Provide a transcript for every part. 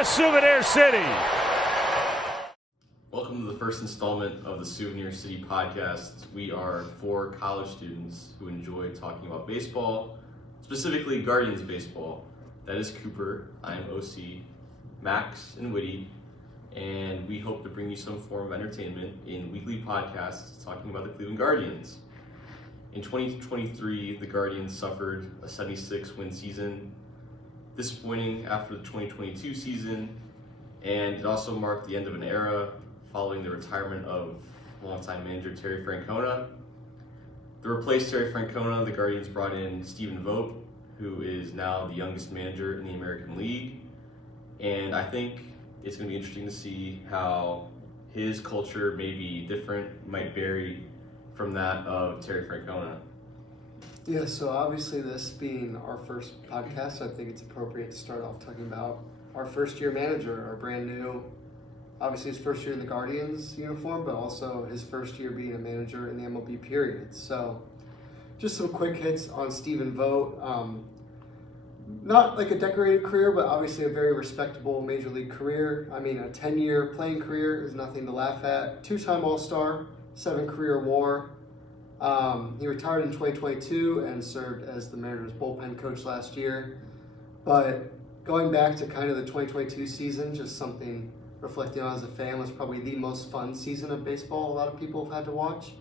to Souvenir City. Welcome to the first installment of the Souvenir City Podcast. We are 4 college students who enjoy talking about baseball, specifically Guardians baseball. That is Cooper, I am OC, Max, and Whitty, and we hope to bring you some form of entertainment in weekly podcasts talking about the Cleveland Guardians. In 2023, the Guardians suffered a 76-win season, disappointing after the 2022 season, and it also marked the end of an era following the retirement of longtime manager Terry Francona. To replace Terry Francona, the Guardians brought in Stephen Vogt, who is now the youngest manager in the American League. And I think it's going to be interesting to see how his culture may be different, might vary from that of Terry Francona. Yeah, so obviously this being our first podcast, I think it's appropriate to start off talking about our first-year manager, our brand new, obviously his first year in the Guardians uniform, but also his first year being a manager in the MLB period. So just some quick hits on Stephen Vogt. Not like a decorated career, but obviously a very respectable major league career. I mean, a 10-year playing career is nothing to laugh at. 2-time All-Star, 7 career WAR. He retired in 2022 and served as the Mariners bullpen coach last year. But going back to kind of the 2022 season, just something reflecting on as a fan, was probably the most fun season of baseball a lot of people have had to watch.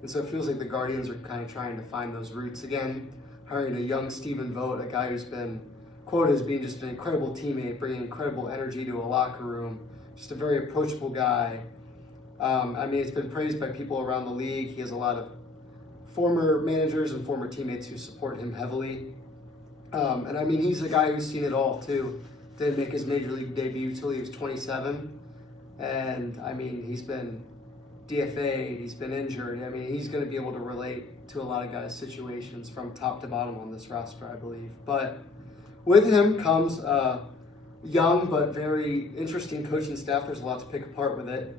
And so it feels like the Guardians are kind of trying to find those roots again, hiring a young Stephen Vogt, a guy who's been quoted as being just an incredible teammate, bringing incredible energy to a locker room, just a very approachable guy. I mean, it's been praised by people around the league. He has a lot of former managers and former teammates who support him heavily. And I mean, he's a guy who's seen it all too. Didn't make his major league debut till he was 27. And I mean, he's been DFA'd, he's been injured. I mean, he's going to be able to relate to a lot of guys' situations from top to bottom on this roster, I believe. But with him comes a young but very interesting coaching staff. There's a lot to pick apart with it.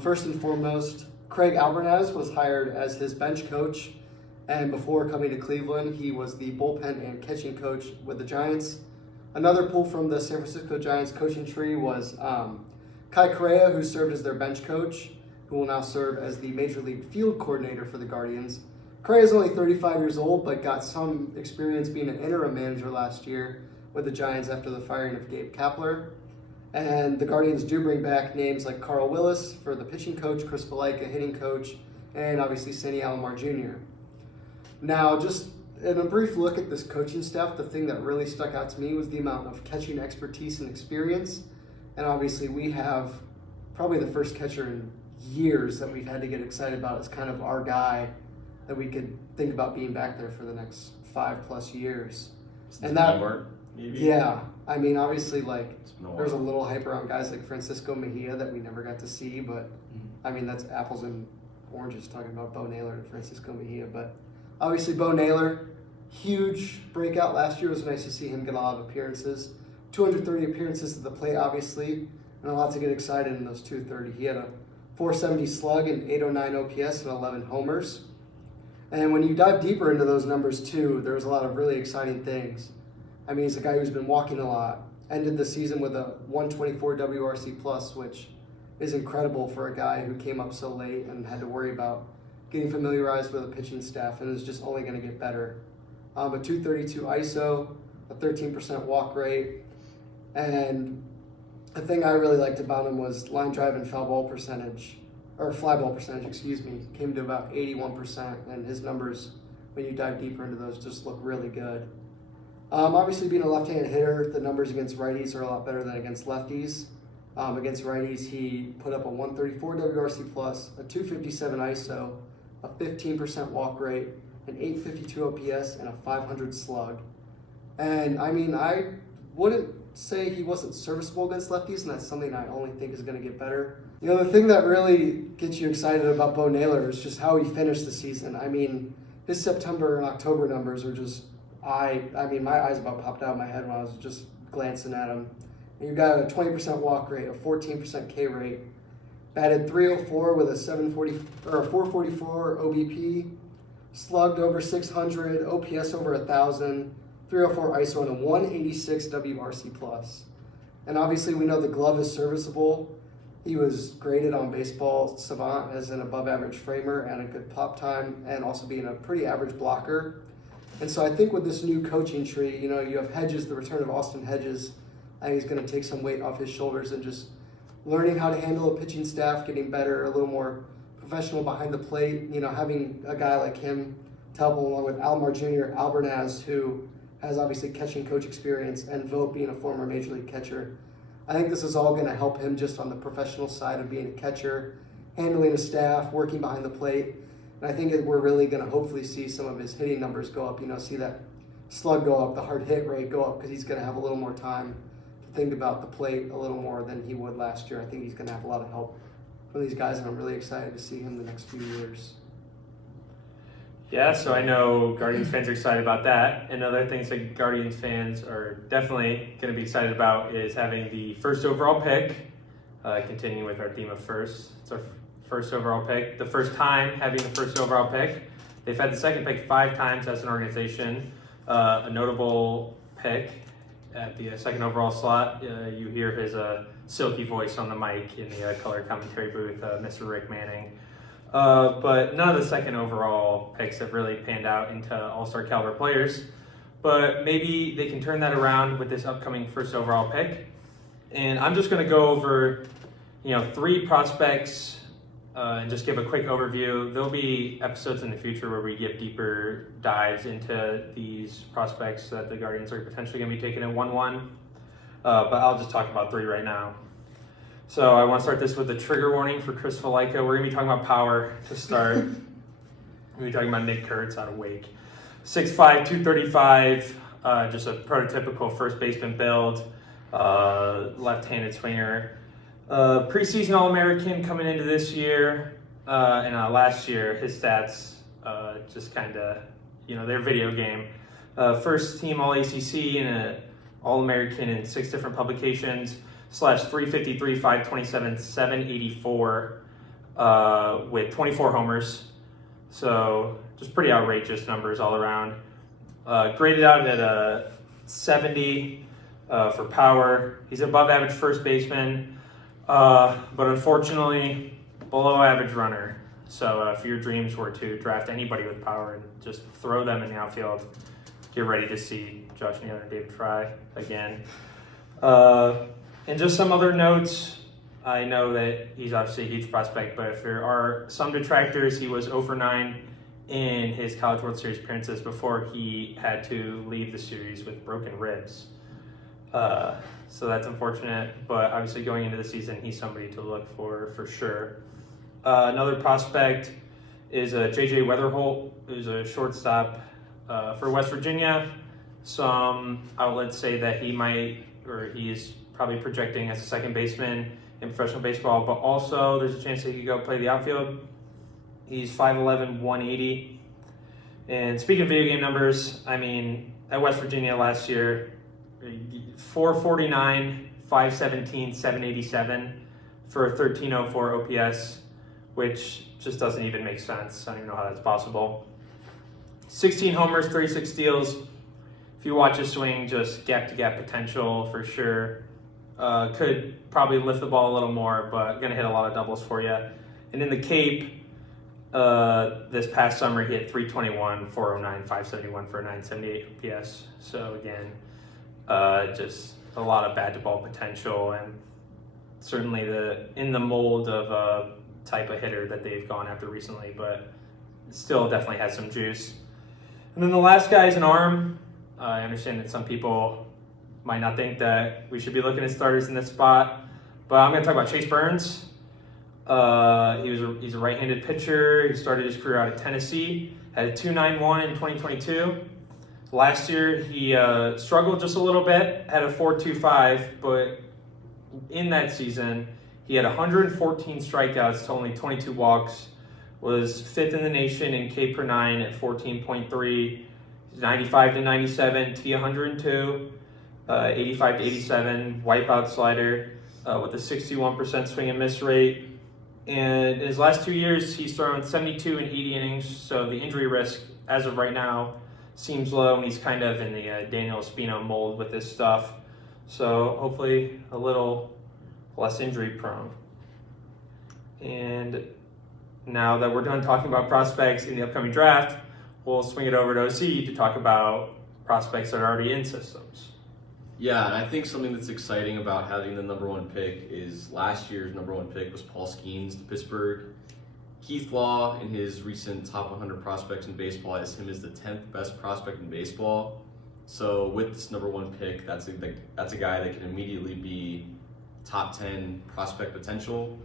First and foremost, Craig Albernaz was hired as his bench coach. And before coming to Cleveland, he was the bullpen and catching coach with the Giants. Another pull from the San Francisco Giants coaching tree was Kai Correa, who served as their bench coach, who will now serve as the Major League Field Coordinator for the Guardians. Correa is only 35 years old, but got some experience being an interim manager last year with the Giants after the firing of Gabe Kapler. And the Guardians do bring back names like Carl Willis for the pitching coach, Chris Valaika, hitting coach, and obviously Sandy Alomar Jr. Now, just in a brief look at this coaching staff, the thing that really stuck out to me was the amount of catching expertise and experience. And obviously we have probably the first catcher in years that we've had to get excited about as kind of our guy that we could think about being back there for the next 5+ years. And that, maybe? Yeah, I mean, obviously, like, there's a little hype around guys like Francisco Mejia that we never got to see, but I mean, that's apples and oranges talking about Bo Naylor and Francisco Mejia. But obviously, Bo Naylor, huge breakout last year. It was nice to see him get a lot of appearances. 230 appearances at the plate, obviously, and a lot to get excited in those 230. He had a 470 slug and 809 OPS and 11 homers. And when you dive deeper into those numbers, too, there was a lot of really exciting things. I mean, he's a guy who's been walking a lot. Ended the season with a 124 WRC+, which is incredible for a guy who came up so late and had to worry about getting familiarized with a pitching staff, and is just only going to get better. A 232 ISO, a 13% walk rate, and the thing I really liked about him was line drive and fly ball percentage, came to about 81%, and his numbers, when you dive deeper into those, just look really good. Obviously, being a left-handed hitter, the numbers against righties are a lot better than against lefties. Against righties, he put up a 134 WRC+, a 257 ISO, a 15% walk rate, an 852 OPS, and a 500 slug. And I mean, I wouldn't say he wasn't serviceable against lefties, and that's something I only think is going to get better. You know, the thing that really gets you excited about Bo Naylor is just how he finished the season. I mean, his September and October numbers are just, I mean, my eyes about popped out of my head when I was just glancing at him. And you got a 20% walk rate, a 14% K rate, batted .304 with a 444 OBP, slugged over 600, OPS over 1,000, .304 ISO, and a 186 WRC+. And obviously we know the glove is serviceable. He was graded on Baseball Savant as an above-average framer and a good pop time, and also being a pretty average blocker. And so I think with this new coaching tree, you have Hedges, the return of Austin Hedges. I think he's going to take some weight off his shoulders and just learning how to handle a pitching staff, getting better, a little more professional behind the plate. Having a guy like him to help him, along with Almar Jr., Albernaz, who has obviously catching coach experience, and Vogt being a former major league catcher. I think this is all going to help him just on the professional side of being a catcher, handling a staff, working behind the plate. And I think we're really going to hopefully see some of his hitting numbers go up, see that slug go up, the hard hit rate go up, because he's going to have a little more time to think about the plate a little more than he would last year. I think he's going to have a lot of help from these guys, and I'm really excited to see him the next few years. Yeah, so I know Guardians fans are excited about that. And other things that Guardians fans are definitely going to be excited about is having the first overall pick, continuing with our theme of first. It's our first overall pick. The first time having the first overall pick. They've had the second pick 5 times as an organization. A notable pick at the second overall slot. You hear his silky voice on the mic in the color commentary booth, Mr. Rick Manning. But none of the second overall picks have really panned out into all-star caliber players. But maybe they can turn that around with this upcoming first overall pick. And I'm just going to go over, 3 prospects and just give a quick overview. There'll be episodes in the future where we give deeper dives into these prospects that the Guardians are potentially going to be taking at 1-1. But I'll just talk about 3 right now. So I want to start this with a trigger warning for Chris Valaika. We're going to be talking about power to start. We're going to be talking about Nick Kurtz out of Wake. 6'5", 235, just a prototypical first baseman build, left-handed swinger. Preseason All-American coming into this year, and last year his stats just kind of, their video game. First team All-ACC and an All-American in 6 different publications. /353, 527, 784 with 24 homers. So just pretty outrageous numbers all around. Graded out at a 70 for power. He's above average first baseman, but unfortunately below average runner. So if your dreams were to draft anybody with power and just throw them in the outfield, get ready to see Josh Naylor and David Fry again. And just some other notes. I know that he's obviously a huge prospect, but if there are some detractors, he was 0 for 9 in his College World Series appearances before he had to leave the series with broken ribs. So that's unfortunate, but obviously going into the season, he's somebody to look for sure. Another prospect is J.J. Weatherholt, who's a shortstop for West Virginia. Some outlets say that he is probably projecting as a second baseman in professional baseball, but also there's a chance that he could go play the outfield. He's 5'11", 180. And speaking of video game numbers, at West Virginia last year, 449, 517, 787 for a 1304 OPS, which just doesn't even make sense. I don't even know how that's possible. 16 homers, 36 steals. If you watch his swing, just gap-to-gap potential for sure. Could probably lift the ball a little more, but going to hit a lot of doubles for you. And in the Cape, this past summer, he hit 321, 409, 571 for a 978 OPS. So again, just a lot of bat-to-ball potential, and certainly in the mold of a type of hitter that they've gone after recently, but still definitely has some juice. And then the last guy is an arm. I understand that some people might not think that we should be looking at starters in this spot, but I'm going to talk about Chase Burns. He's a right-handed pitcher. He started his career out at Tennessee, had a 2.91 in 2022. Last year, he struggled just a little bit, had a 4.25, but in that season, he had 114 strikeouts to only 22 walks, was 5th in the nation in K per 9 at 14.3, 95 to 97, T102, 85 to 87, wipeout slider with a 61% swing and miss rate. And in his last 2 years, he's thrown 72 and 80 innings, so the injury risk as of right now seems low, and he's kind of in the Daniel Espino mold with this stuff. So hopefully a little less injury prone. And now that we're done talking about prospects in the upcoming draft, we'll swing it over to OC to talk about prospects that are already in systems. Yeah, and I think something that's exciting about having the number 1 pick is last year's number 1 pick was Paul Skeens to Pittsburgh. Keith Law, in his recent top 100 prospects in baseball, has him as the 10th best prospect in baseball. So with this number 1 pick, that's a guy that can immediately be top 10 prospect potential.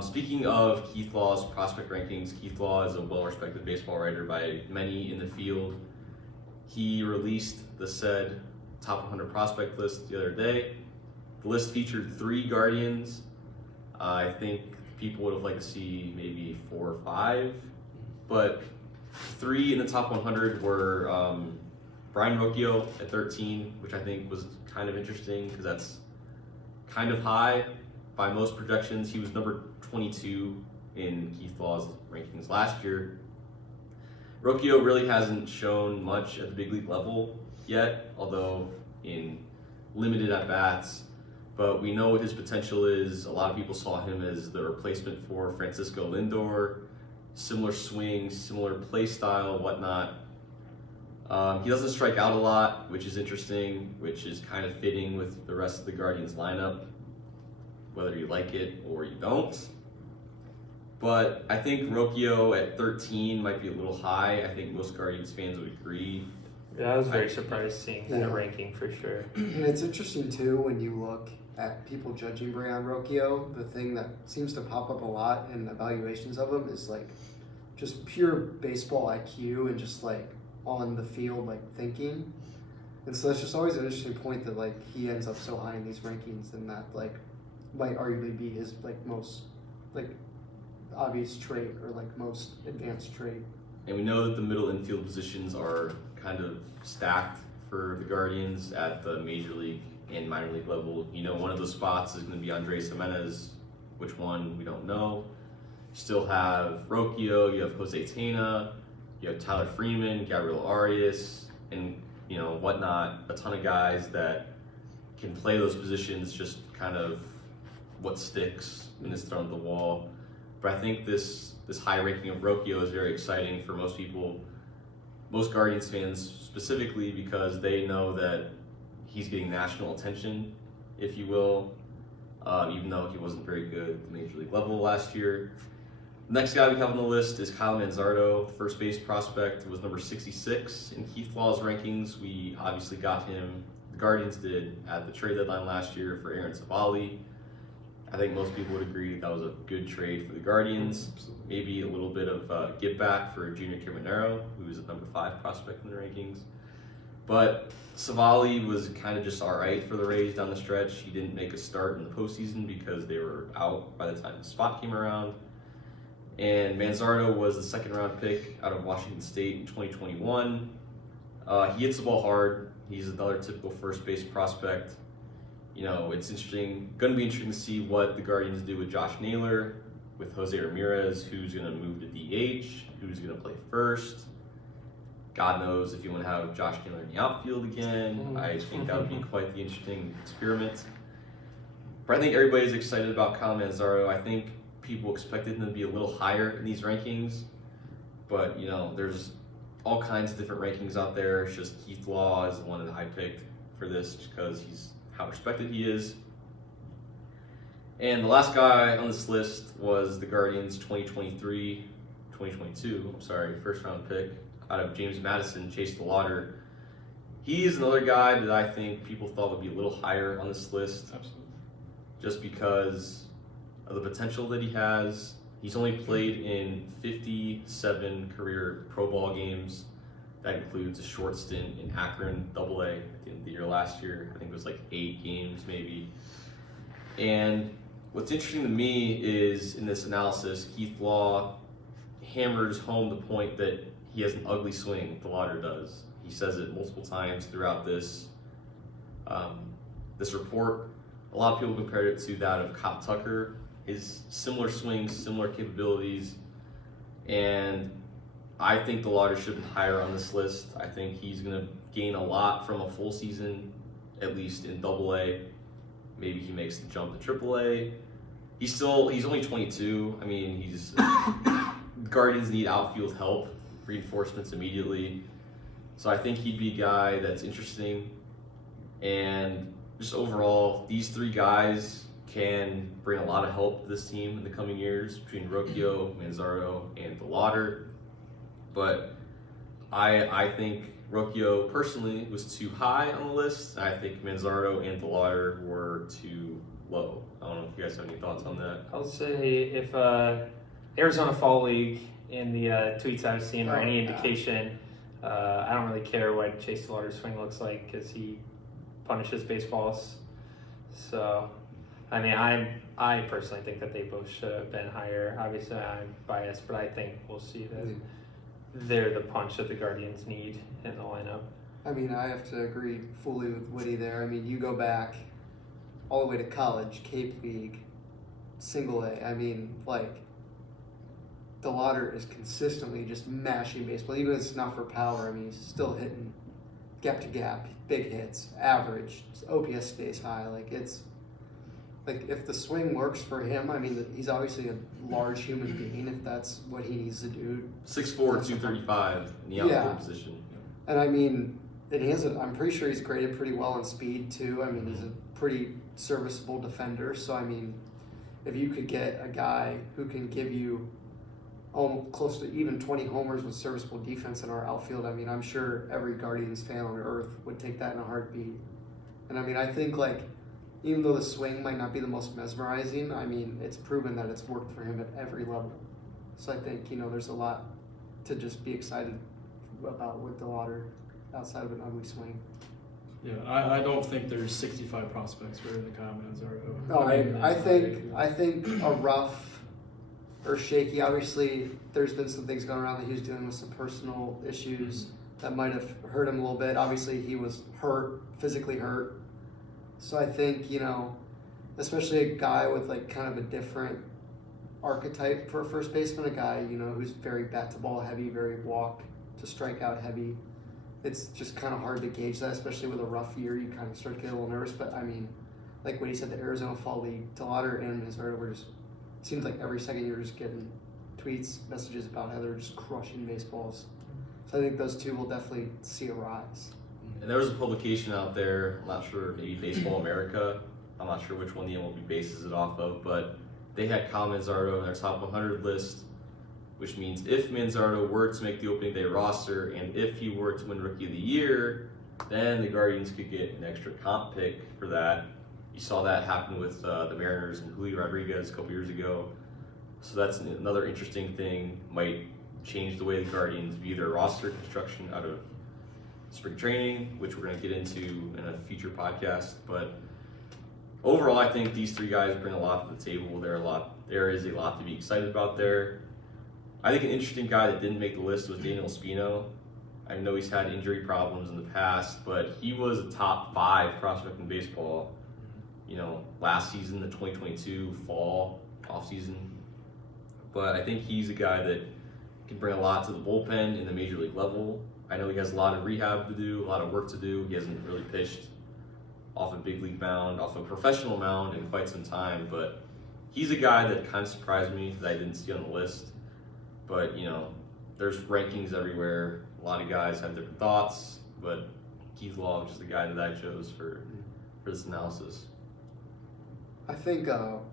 Speaking of Keith Law's prospect rankings, Keith Law is a well-respected baseball writer by many in the field. He released the said top 100 prospect list the other day. The list featured 3 Guardians. I think people would have liked to see maybe 4 or 5, but 3 in the top 100 were Brian Rocchio at 13, which I think was kind of interesting because that's kind of high by most projections. He was number 22 in Keith Law's rankings last year. Rocchio really hasn't shown much at the big league level yet, although in limited at-bats, but we know what his potential is. A lot of people saw him as the replacement for Francisco Lindor, similar swing, similar play style, whatnot. He doesn't strike out a lot, which is interesting, which is kind of fitting with the rest of the Guardians lineup, whether you like it or you don't. But I think Rocchio at 13 might be a little high. I think most Guardians fans would agree. Yeah, I was very surprised seeing that Yeah. ranking for sure. And it's interesting too when you look at people judging Brian Rocchio. The thing that seems to pop up a lot in evaluations of him is like just pure baseball IQ and just like on the field like thinking. And so that's just always an interesting point that like he ends up so high in these rankings, and that like might arguably be his like most like obvious trait or like most advanced trait. And we know that the middle infield positions are kind of stacked for the Guardians at the major league and minor league level. You know, one of those spots is going to be Andres Jimenez. Which one, we don't know. You still have Rocchio, you have Jose Tena, you have Tyler Freeman, Gabriel Arias, and you know, whatnot. A ton of guys that can play those positions, just kind of what sticks and is thrown at the wall. But I think this high ranking of Rocchio is very exciting for most people, most Guardians fans specifically, because they know that he's getting national attention, if you will, even though he wasn't very good at the major league level last year. The next guy we have on the list is Kyle Manzardo, the first base prospect, who was number 66 in Keith Law's rankings. We obviously got him, the Guardians did, at the trade deadline last year for Aaron Savali. I think most people would agree that was a good trade for the Guardians. Maybe a little bit of give back for Junior Caminero, who's a number 5 prospect in the rankings. But Savali was kind of just all right for the Rays down the stretch. He didn't make a start in the postseason because they were out by the time the spot came around. And Manzardo was the second round pick out of Washington State in 2021. He hits the ball hard. He's another typical first base prospect. You know, it's interesting, going to be interesting to see what the Guardians do with Josh Naylor, with Jose Ramirez, who's going to move to DH, who's going to play first. God knows if you want to have Josh Naylor in the outfield again. I think that would be quite the interesting experiment. But I think everybody's excited about Kyle Manzardo. I think people expected him to be a little higher in these rankings. But, you know, there's all kinds of different rankings out there. It's just Keith Law is the one that I picked for this just because he's how respected he is. And the last guy on this list was the Guardians 2022 first round pick out of James Madison, Chase DeLauder. He's another guy that I think people thought would be a little higher on this list. Absolutely. Just because of the potential that he has. He's only played in 57 career pro ball games. That includes a short stint in Akron AA at the end of the year last year. I think it was like 8 games maybe. And what's interesting to me is in this analysis, Keith Law hammers home the point that he has an ugly swing, DeLauder does. He says it multiple times throughout this report. A lot of people compared it to that of Kyle Tucker. His similar swings, similar capabilities, and I think DeLauder should have been higher on this list. I think he's going to gain a lot from a full season at least in AA. Maybe he makes the jump to AAA. He's only 22. I mean, Guardians need outfield help, reinforcements immediately. So I think he'd be a guy that's interesting. And just overall, these three guys can bring a lot of help to this team in the coming years between Rocchio, Manzardo, and DeLauder. But I think Rocchio personally was too high on the list. I think Manzardo and DeLauder were too low. I don't know if you guys have any thoughts on that. I'll say if Arizona Fall League in the tweets I've seen or any indication, I don't really care what Chase DeLauder's swing looks like because he punishes baseballs. So, I mean, I personally think that they both should have been higher. Obviously, I'm biased, but I think we'll see that they're the punch that the Guardians need in the lineup. I mean, I have to agree fully with Woody there. I mean, you go back all the way to college, Cape League, Single A. I mean, like, DeLauder is consistently just mashing baseball. Even if it's not for power, I mean, he's still hitting gap to gap, big hits, average, OPS stays high. Like, it's like if the swing works for him, I mean, he's obviously a large human being if that's what he needs to do. 6'4", 235 in the outfield position. And I mean, I'm pretty sure he's graded pretty well on speed too. I mean, he's a pretty serviceable defender. So I mean, if you could get a guy who can give you close to even 20 homers with serviceable defense in our outfield, I mean, I'm sure every Guardians fan on earth would take that in a heartbeat. And I mean, I think like, even though the swing might not be the most mesmerizing, I mean, it's proven that it's worked for him at every level. So I think, there's a lot to just be excited about with DeLauder outside of an ugly swing. Yeah, I don't think there's 65 prospects for the comments. No, I think a rough or shaky, obviously there's been some things going around that he was dealing with some personal issues that might have hurt him a little bit. Obviously he was hurt, physically hurt. So I think, especially a guy with like kind of a different archetype for a first baseman, a guy, who's very bat to ball heavy, very walk to strike out heavy. It's just kind of hard to gauge that, especially with a rough year. You kind of start to get a little nervous. But I mean, like what he said, the Arizona Fall League, DeLauder and Manzardo were just, it seems like every second you're just getting tweets, messages about how they're just crushing baseballs. So I think those two will definitely see a rise. And there was a publication out there, I'm not sure, maybe Baseball America, I'm not sure which one the MLB bases it off of, but they had Kyle Manzardo in their top 100 list, which means if Manzardo were to make the opening day roster and if he were to win Rookie of the Year, then the Guardians could get an extra comp pick for that. You saw that happen with the Mariners and Julio Rodriguez a couple years ago. So that's another interesting thing, might change the way the Guardians view their roster construction out of spring training, which we're going to get into in a future podcast. But overall, I think these three guys bring a lot to the table. There is a lot to be excited about there. I think an interesting guy that didn't make the list was Daniel Espino. I know he's had injury problems in the past, but he was a top 5 prospect in baseball, last season, the 2022 fall offseason. But I think he's a guy that can bring a lot to the bullpen in the major league level. I know he has a lot of rehab to do, a lot of work to do. He hasn't really pitched off a big league mound, off a professional mound in quite some time, but he's a guy that kind of surprised me that I didn't see on the list. But, there's rankings everywhere. A lot of guys have different thoughts, but Keith Law is just the guy that I chose for this analysis. I think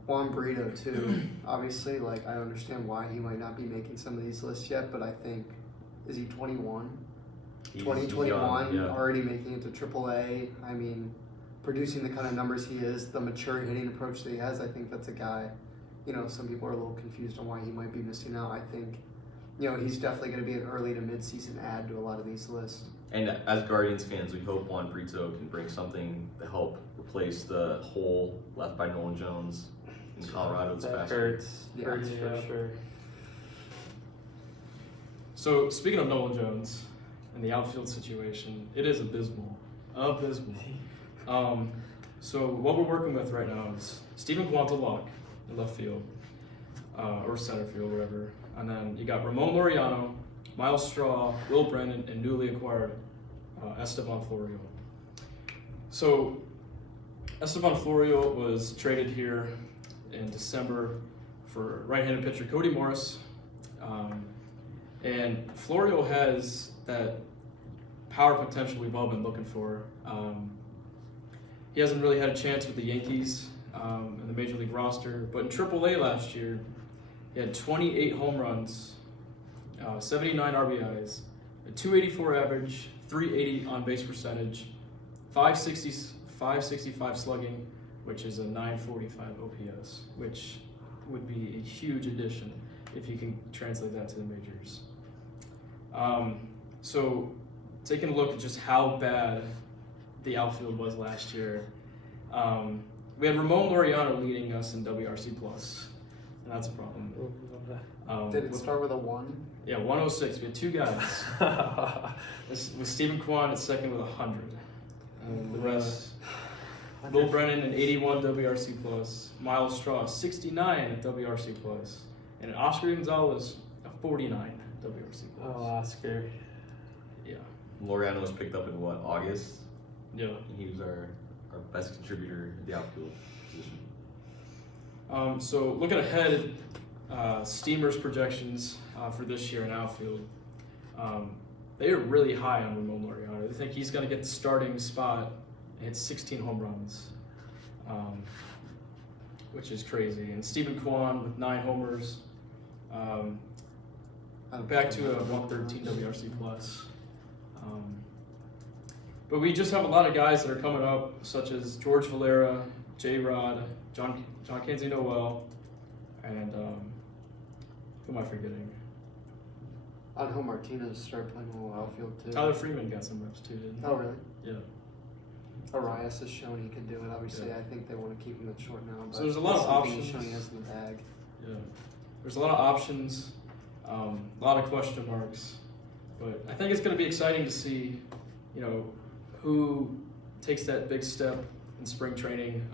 Juan Brito too, obviously, like I understand why he might not be making some of these lists yet, but I think, is he 21? 2021, already making it to AAA. I mean, producing the kind of numbers he is, the mature hitting approach that he has, I think that's a guy, some people are a little confused on why he might be missing out. I think, he's definitely going to be an early to mid-season add to a lot of these lists. And as Guardians fans, we hope Juan Brito can bring something to help replace the hole left by Nolan Jones in Colorado this past year. Hurts for sure. So speaking of Nolan Jones and the outfield situation, it is abysmal. So what we're working with right now is Stephen Vogt in left field, or center field, whatever. And then you got Ramon Laureano, Miles Straw, Will Brennan, and newly acquired Esteban Florio. So Esteban Florio was traded here in December for right-handed pitcher Cody Morris. And Florio has that power potential we've all been looking for. He hasn't really had a chance with the Yankees in the Major League roster, but in AAA last year, he had 28 home runs, 79 RBIs, a 284 average, 380 on-base percentage, 565 slugging, which is a 945 OPS, which would be a huge addition if you can translate that to the majors. So taking a look at just how bad the outfield was last year, we had Ramon Laureano leading us in WRC+, and that's a problem. Did it start with a 1? Yeah, 106. We had 2 guys. This was Stephen Kwan at second with 100. The rest, Will Brennan an 81 WRC+, Miles Straw 69 at WRC+, and Oscar Gonzalez a 49 WRC+. Oh, Oscar. Yeah. Laureano was picked up in what, August? Yeah. And he was our best contributor at the outfield position. So looking ahead, Steamer's projections for this year in outfield, they are really high on Ramon Laureano. They think he's going to get the starting spot and hit 16 home runs, which is crazy. And Stephen Kwan with 9 homers, back to a 113 WRC+. But we just have a lot of guys that are coming up, such as George Valera, J-Rod, John Kenzie Noel, and who am I forgetting? Angel Martinez started playing a little outfield too. Tyler Freeman got some reps too, didn't he? Oh, really? Yeah. Arias has shown he can do it. Obviously, I think they want to keep him at short now. But So there's a lot of options. He's shown he has in the bag. Yeah. There's a lot of options, a lot of question marks, but I think it's going to be exciting to see, who takes that big step in spring training,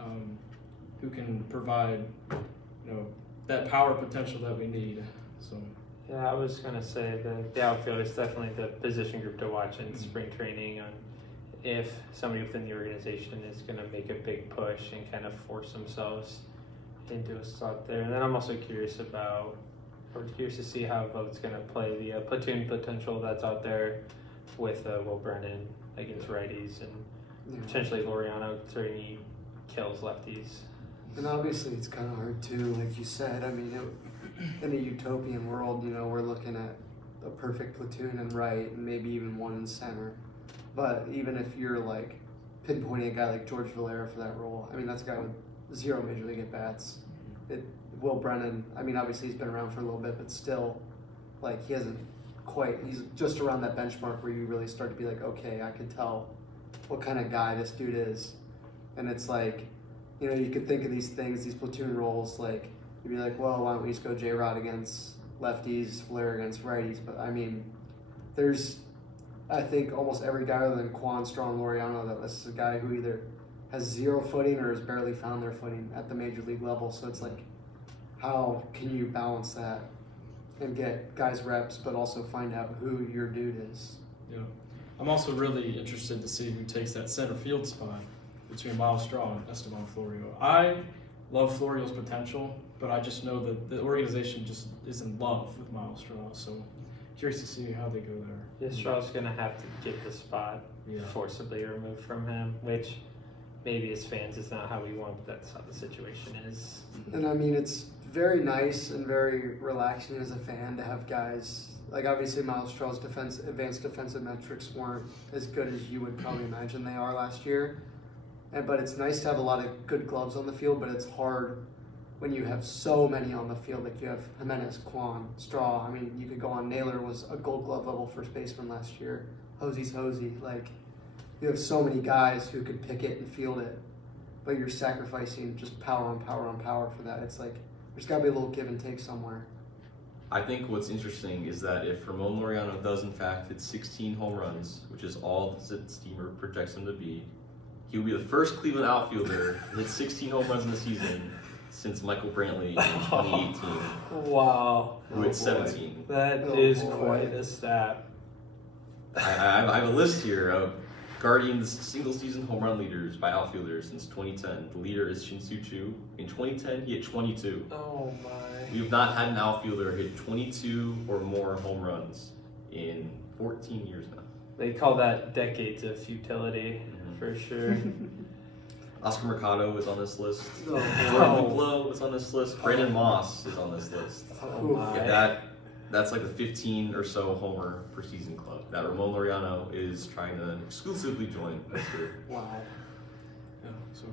who can provide, that power potential that we need. So. Yeah, I was going to say the outfield is definitely the position group to watch in spring training on if somebody within the organization is going to make a big push and kind of force themselves into a slot there. And then I'm also curious to see how Vogt's going to play the platoon potential that's out there with Will Brennan against righties and potentially Laureano considering he kills lefties. And obviously it's kind of hard too, like you said. I mean, in a utopian world, we're looking at a perfect platoon in right and maybe even one in center. But even if you're like pinpointing a guy like George Valera for that role, I mean, that's a guy with 0 major league at bats. Will Brennan, I mean, obviously he's been around for a little bit, but still, like, he's just around that benchmark where you really start to be like, okay, I can tell what kind of guy this dude is. And it's like, you could think of these things, these platoon roles, like, you'd be like, well, why don't we just go J-Rod against lefties, Valera against righties? But I mean, there's, I think, almost every guy other than Kwan, Straw, and Laureano that this is a guy who either has 0 footing or has barely found their footing at the major league level. So it's like, how can you balance that and get guys reps, but also find out who your dude is? Yeah. I'm also really interested to see who takes that center field spot between Miles Straw and Esteban Florio. I love Florio's potential, but I just know that the organization just is in love with Miles Straw, so curious to see how they go there. Yeah, Straw's going to have to get the spot forcibly removed from him, which maybe as fans is not how we want, but that's how the situation is. And I mean, it's very nice and very relaxing as a fan to have guys, like obviously Miles Straw's advanced defensive metrics weren't as good as you would probably imagine they are last year. But it's nice to have a lot of good gloves on the field, but it's hard when you have so many on the field. Like you have Jimenez, Kwan, Straw. I mean, you could go on. Naylor was a Gold Glove level first baseman last year. Hosey's Hosey. Like, you have so many guys who could pick it and field it, but you're sacrificing just power on power on power for that. It's like there's got to be a little give and take somewhere. I think what's interesting is that if Ramon Laureano does in fact hit 16 home runs, which is all that Steamer projects him to be, he will be the first Cleveland outfielder to hit 16 home runs in the season since Michael Brantley in 2018. Wow. Who hit 17. That is quite a stat. I have a list here of Guardians single-season home run leaders by outfielders since 2010. The leader is Shin-Soo Choo. In 2010, he hit 22. Oh my. We have not had an outfielder hit 22 or more home runs in 14 years now. They call that decades of futility, for sure. Oscar Mercado is on this list. Oh, Jordan Blow is on this list. Brandon Moss is on this list. Oh my. Yeah, that's like the 15 or so homer per season club that Ramon Laureano is trying to exclusively join this year. Wow. Yeah, so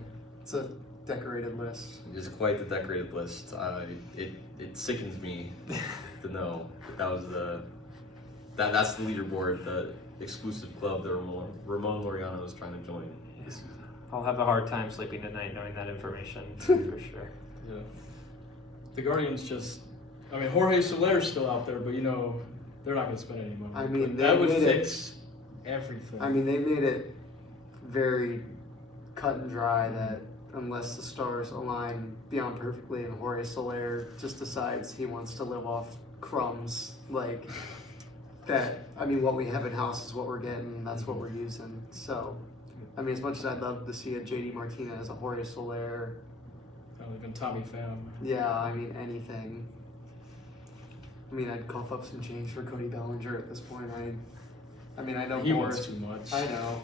It's a decorated list. It is quite the decorated list. It sickens me to know that was that's the leaderboard, the exclusive club that Ramon Laureano is trying to join this season. I'll have a hard time sleeping tonight knowing that information, for sure. yeah, the Guardians just. I mean, Jorge Soler's still out there, but they're not going to spend any money. I mean, that would they made fix everything. I mean, they made it very cut and dry that unless the stars align beyond perfectly and Jorge Soler just decides he wants to live off crumbs, like that, I mean, what we have in-house is what we're getting, that's what we're using. So, I mean, as much as I'd love to see a JD Martinez, a Jorge Soler, even Tommy Pham. yeah, I mean, anything. I mean, I'd cough up some change for Cody Bellinger at this point. I mean, I know He Boris. wants too much. I know.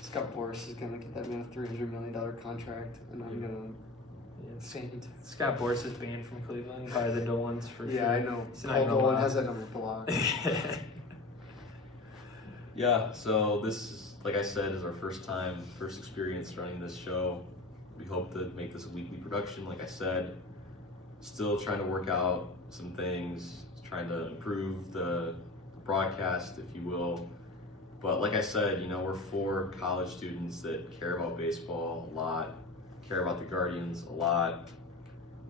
Scott Boris is going to get that man a $300 million contract, and I'm going to faint. Scott Boris is banned from Cleveland by the Dolans, for sure. Yeah, I know. It's not Paul even Dolan allowed. has that number blocked. Yeah, so this is, like I said, is our first experience running this show. We hope to make this a weekly production, like I said. Still trying to work out some things, trying to improve the broadcast, if you will. But like I said, we're 4 college students that care about baseball a lot, care about the Guardians a lot,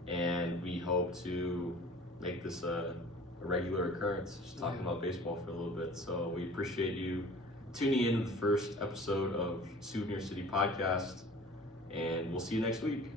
and we hope to make this a regular occurrence, just talking about baseball for a little bit. So we appreciate you tuning in to the first episode of Souvenir City Podcast, and we'll see you next week.